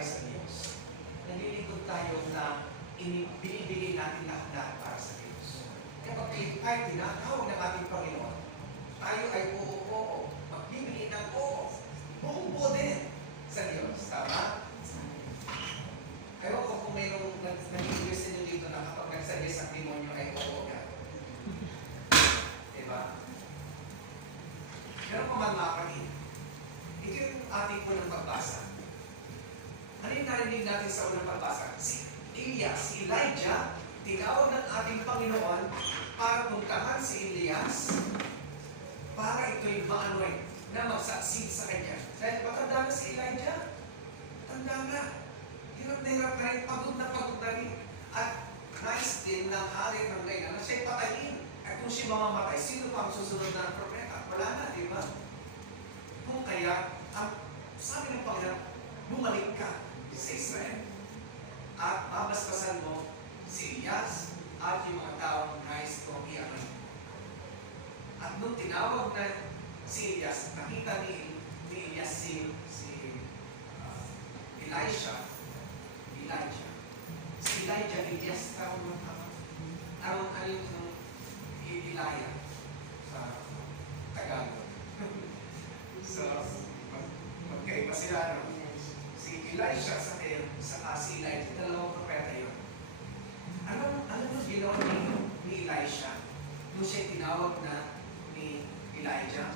tayo sa Diyos. Nalilingkod tayo na binibigay natin lahat para sa Diyos. Kapag tayo tinatawag ng ating Panginoon, tayo ay oo. Magbibigay ng oo. Buo din sa Diyos. Tama? Ewan ko kung mayroong nag-iwis nyo dito na kapag nagsuggest ang demonyo ay oo ka. Diba? Pero kung man makapanin, ito yung ating unang pagbasa. Ano yung narinig natin sa unang pagbasa? Si Elijah, tinawag ng ating Panginoon para puntahan si Elias para ito'y ma-anoint na magsaksi sa kanya. Dahil matanda na si Elijah. Tanda na. Hirap na rin. Pagod na rin. At nais din ng hari ng Gaina na siya'y patayin. At kung siya mamamatay, sino pa ang susunod na propeta? Wala na, di ba? Kung kaya, ang sabi ng Panginoon, bumalik ka sa Israel at babasbasan mo si Elias at yung mga taong nais kong i-anoint. At nung tinawag na si Elias, nakita ni Elias si Elijah. Si Elijah, Elias, tawag mo tama. Ano yung Elijah sa Tagalog. So, magkaiba sila, no? Si Elijah sa si Elijah, dalawang propeta yun. Ano ginawa ni Elisha nung siya tinawag na ni Elijah?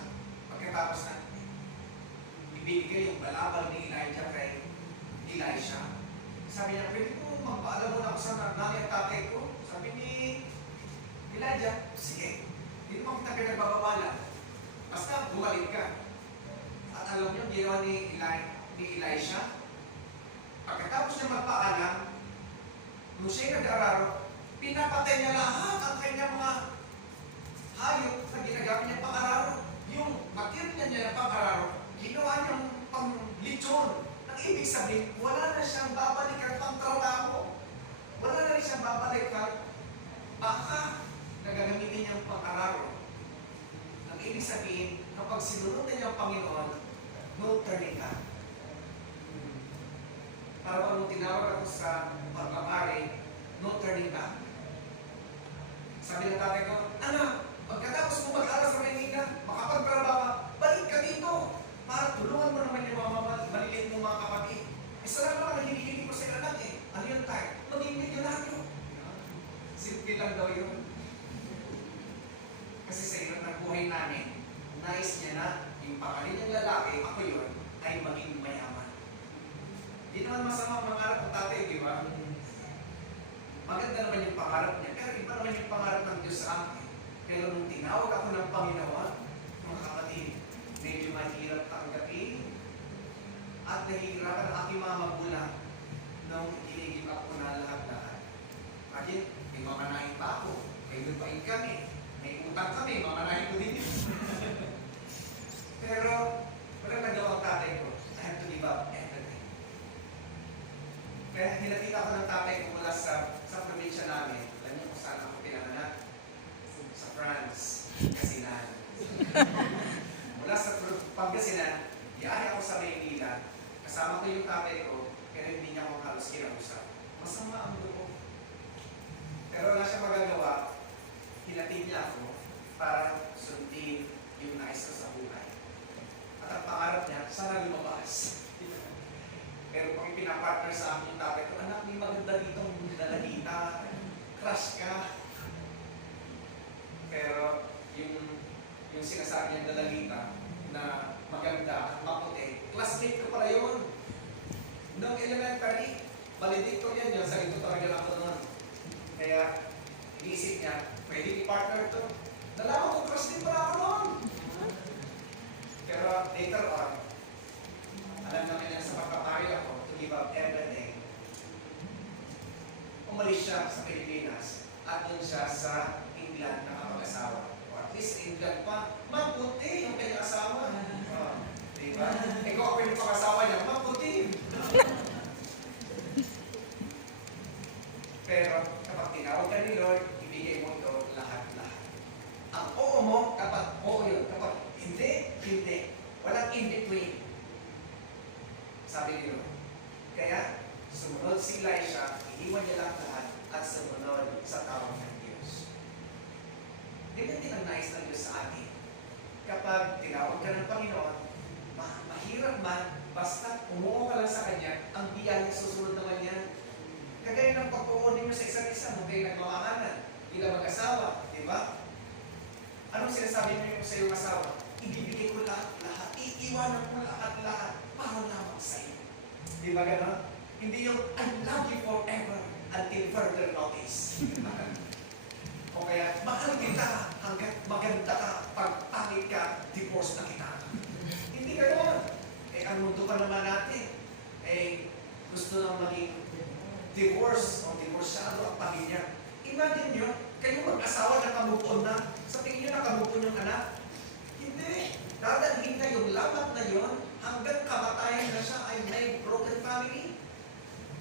Pagkatapos na ibigay yung balabal ni Elijah kay Elisha, sabi niya, pwede mo magpaalam mo na ako sa nanay at tatay ko. Sabi ni Elijah, sige, hindi mo kita pinagbabawala. Basta bumalik ka. At alam niyo, ginawa ni Elisha, pagkatapos niya magpaalam, nung siya'y nag-araro, pinapatay niya lahat ang kanyang mga hayop na ginagamit niya pang-araro. Yung material niya na pang-araro, ginawa niyang pang-lechon. Ang ibig sabihin, wala na siyang babalikan pang trabaho. Wala na rin siyang babalikan. Baka nagagamitin niyang pang-araro. Ang ibig sabihin, kapag sinunod na niya ang Panginoon, no turning back. Para kung tinawag ako sa pagpapari, no turning back. Sabi ng tatay ko, anak, pagkatapos mo mag-aral sa Maynila, makapagtrabaho, balik ka dito para tulungan mo naman yung mga maliliit mong mga kapatid. Isa lang naman ang hinihiling ko sa anak eh. Ano yun tayo? Maging milyonaryo. Simple lang daw yun. Kasi sa hirap ng buhay namin, nais niya na yung pangalan niyang lalaki, ako yun, ay maging mayaman. Di naman masama ang mangarap ng tatay, di ba? Maganda naman yung pangarap niya, pero iba naman yung pangarap ng Diyos sa akin. Pero nung tinawag ako ng Panginoon, mga kapatid, medyo mahirap tanggapin at nahihirapan ang aking mga magulang nung ginigib ako na lahat-lahat. Kasi, may mamanahin pa ako, may lupain kami, may utang kami, mamanahin ko din yun. Pero, wala nagawa ang tatay ko. I have to give up everything. Kaya hinatid ako ng tatay ko mula sa probinsya namin. Alam niyo kung saan ako pinanganak? Sa France, Pangasinan. Mula sa Pangasinan, yari ako sa Maynila. Kasama ko yung tatay ko, pero hindi niya ako halos kinausap. Masama ang dugo. Pero wala siya magagawa. Hinatid niya ako para sundin yung nais ko sa buhay. At ang pangarap niya, sana lumabas. Pero pag pinapartner sa amin yung tatay ko, anak, may maganda ditong daladita, crush ka. Pero yung sinasabi niyang daladita na maganda at maputi, classmate ko pala yun. Noong elementary, valedictorian yun, sa ito talaga ako noon. Kaya, iniisip niya, pwede i-partner to. Nalaman ko, crush din pala ako noon. Pero later on, alam namin yan sa pagpapari ako to give up everything. Umalis siya sa Pilipinas at doon siya sa England nakapag-asawa. O at least sa England pa, maputi yung kanyang asawa. Diba? Ikaw ako yung pang-asawa niya, maputi. Pero kapag tinawag ka ni Lord, ibigay mo ito lahat-lahat. Ang oo mo, kapag oo yun. Kapag hindi, hindi. Walang in-between. Sabi ni Lord. Kaya, sumunod si Elisha, iniwan niya lang lahat at sumunod sa tawag ng Diyos. Ganyan din ang nais ng Diyos sa atin. Kapag tinawag ka ng Panginoon, mahirap man, basta umuo ka lang sa Kanya, ang biyaya susunod naman yan. Kagaya ng pagpuunin niyo sa isa't isa, nung kayo nagmamahalan, bilang mag-asawa, di ba? Anong sinasabi niyo sa iyong asawa? Ibibigay ko lahat, iiwanan ko lahat para lamang sa iyo. Di ba gano'n? Hindi yung, I love you forever until further notice. O kaya, mahal kita hanggat maganda ka, pag pangit ka, divorce na kita. Hindi gano'n. Ang mundo pa naman natin, gusto nang maging divorce o divorsyado ang pamilya. Imagine nyo, kayo mag-asawa na kamupon na, sa tingin nyo na kamupon yung anak? Hindi. Dadalhin na yung lamat na yon hanggang kamatayan na siya ay may broken family.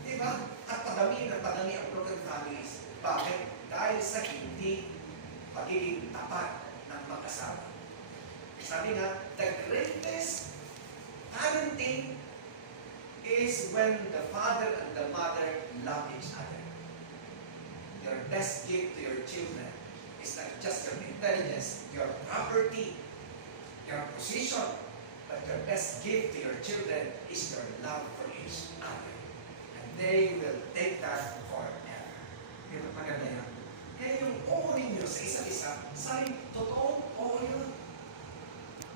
Diba? At padami ang broken families. Bakit? Dahil sa hindi pagiging tapat ng mag-asawa. Sabi nga, the greatest parenting is when the father and the mother love each other. Your best gift to your children is not just your intelligence, your property, your position, but your best gift to your children is your love for each other. And they will take that forever. Di ba maganda yan? Kaya yung oo ninyo sa isa't isa, sabi, totoo, oo yun.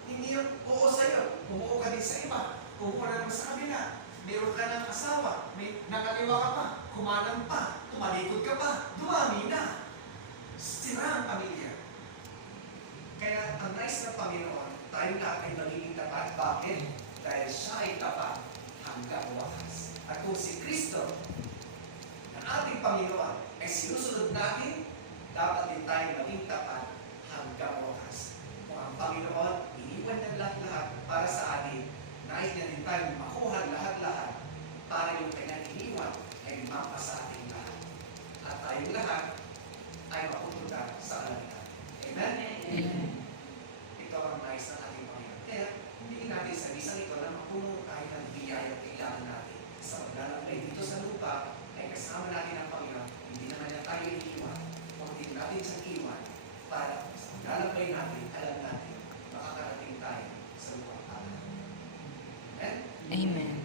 Hindi yung oo sa'yo, umuo ka din sa iba, umuo na naman sa kabila. Meron ka ng asawa, may nakaliwa ka pa, kumanan pa, tumalikod ka pa, dumami na. Sira ang pamilya. Kaya ang nais ng Panginoon, tayo lahat ay magiging tapat. Bakit? Dahil siya ay tapat hanggang wakas. At kung si Kristo, ang ating Panginoon, ay sinusunod natin, dapat din tayo maging tapat hanggang wakas. Kung ang Panginoon, iniwan ng lahat-lahat para sa atin, nais niya din tayo makuha lahat-lahat para yung kanyang iniwan ay mapa sa ating lahat. At tayong lahat ay mapupunta sa kalangitan. Amen? Amen. Ito ang nais ng ating Panginoon. Kaya, hindi natin sa isang ito na mapuno tayo ng biyaya kailangan natin. Sa paglalakbay dito sa lupa, ay kasama natin ang Panginoon. Hindi naman niya tayo iiwan. Kung hindi natin siyang iwan, para sa paglalakbay natin, alam natin, makakarating tayo sa lupa. Amen? Amen.